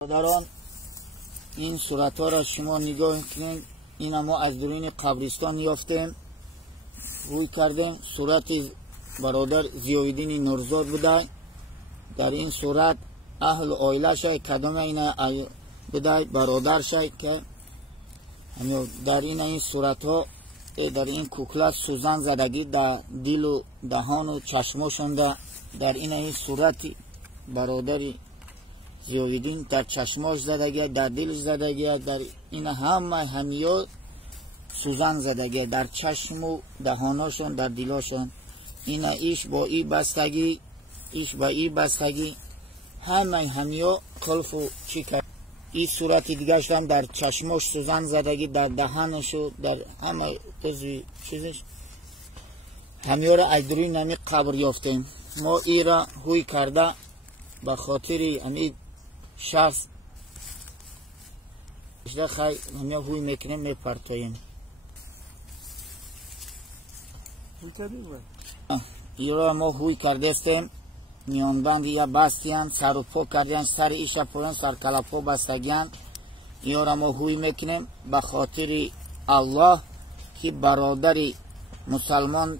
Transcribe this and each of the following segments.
برادران این صورت ها را شما نگاه کنید. این ما از درون قبرستان یافتیم، روی کردیم. صورت برادر ضیاءالدین نورزاد بوده. در این صورت اهل عائله شای کدام این بوده برادر شای که در این صورت ها در این کوکلت سوزن زدگی در دل و دهان و چشمشون در این صورت برادری ضیاءالدین در چشماش زدگی، در دلش زدگی، در این همه سوزن زدگی در چشم و دهانشون، در دلشون. این ایش با ای بستگی، ایش با ای بستگی، همه قلف و چی کرد. این صورت دیگه هم در چشماش سوزن زدگی، در دهانش و در همه چیزش. همه را از روی نمی قبر یافتیم. ما ای را هوی کرده به خاطر امید شخص خیلی همه هوی میکنیم، میپرتاییم. ای را ما هوی کرده استیم، میانبند یا بستیان، سر و پا کردن، سر ایشا پوین، سر کلپا بستگیان. ای را ما هوی میکنیم به خاطر الله که برادری مسلمان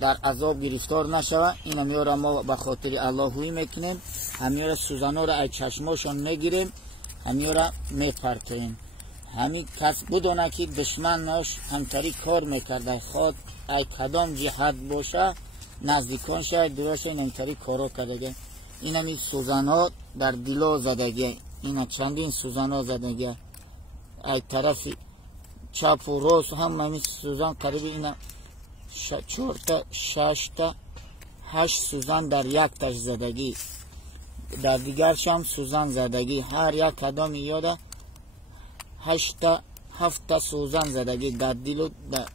در عذاب گرفتار نشوه. این همی را ما به خاطر الله هوی میکنیم. همی را سوزنها را از چشماشون میگیریم، همی را میپرتاییم. همی کس بدونه که دشمنش همطری کار میکرده، خود ای کدام جهت باشه، نزدیکان شاید دوراش این همطری کارا کردگه. این همی سوزنها در دلا زدگه، این چندین سوزنها زدگه، ای طرف چپ و راست هم همی سوزن قریب این 4 تا 6 تا 8 سوزن در یک تاش زدگی، در دیگرش هم سوزن زدگی. هر یک کدام یاده 8 تا 7 تا سوزن زدگی در دل و در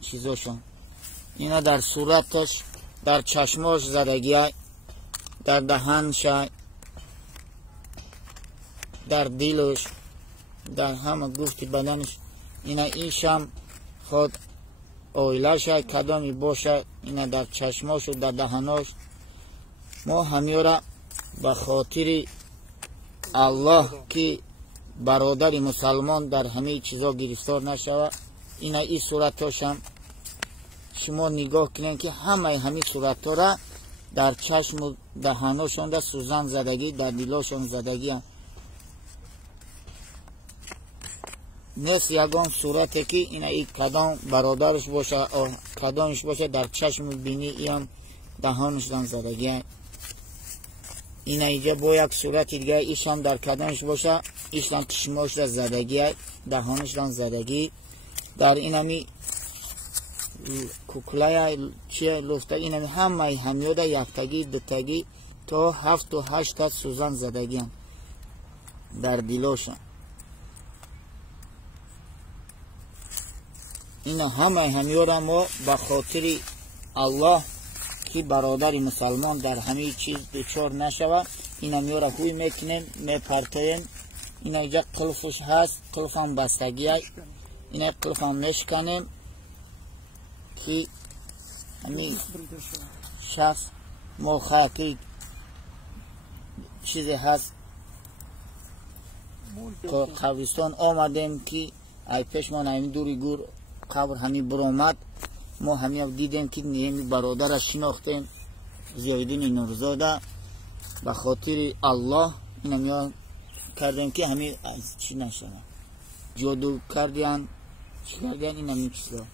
چیزاشون. اینا در صورتش، در چشماش زدگی، در دهنش، در دلش، در همه گفت بدنش. اینا ایش هم خود عائله‌ش کدامی باشه، اینا در چشماش و در دهاناش. ما همه را به خاطر الله که برادر مسلمان در همه چیزا گرفتار نشوه. اینا این صورتاش هم شما نگاه کنین که همه صورت ها را در چشم و دهاناشون در سوزن زدگی، در دلاشون زدگی هم. نیست یگان صورتی که این کدام برادرش باشه، کدامش باشه در چشم بینی ایم دهانش دان زدگی. این اینجا با یک صورت دیگه ایش هم در کدامش باشه، ایش دان چشماش در زدگی، دهانش دان زدگی. در این همی کوکلای چیه لفته، این همی همیو در یکتگی دوتگی تا 7 و 8 تا سوزن زدگی هم در دلاشون. این همه را ما به خاطر الله که برادر مسلمان در همه چیز دچار نشوه، این همه را هوی میکنیم، میپرتاییم. این اینجا قلفش هست، قلف هم بستگی هست، این قلف هم میشکنیم که همین شخص ما خواهی چیزی هست تا قبرستان آمدیم که ای پیشمان همین دوری گور قبر همی برآمد. ما همی دیدیم که همی برادر را شناختیم، ضیاءالدین نورزاده. به خاطر الله این همی کردیم که همی از چی نشوه، جادو کردیم، چی کردیم این همی چیزا.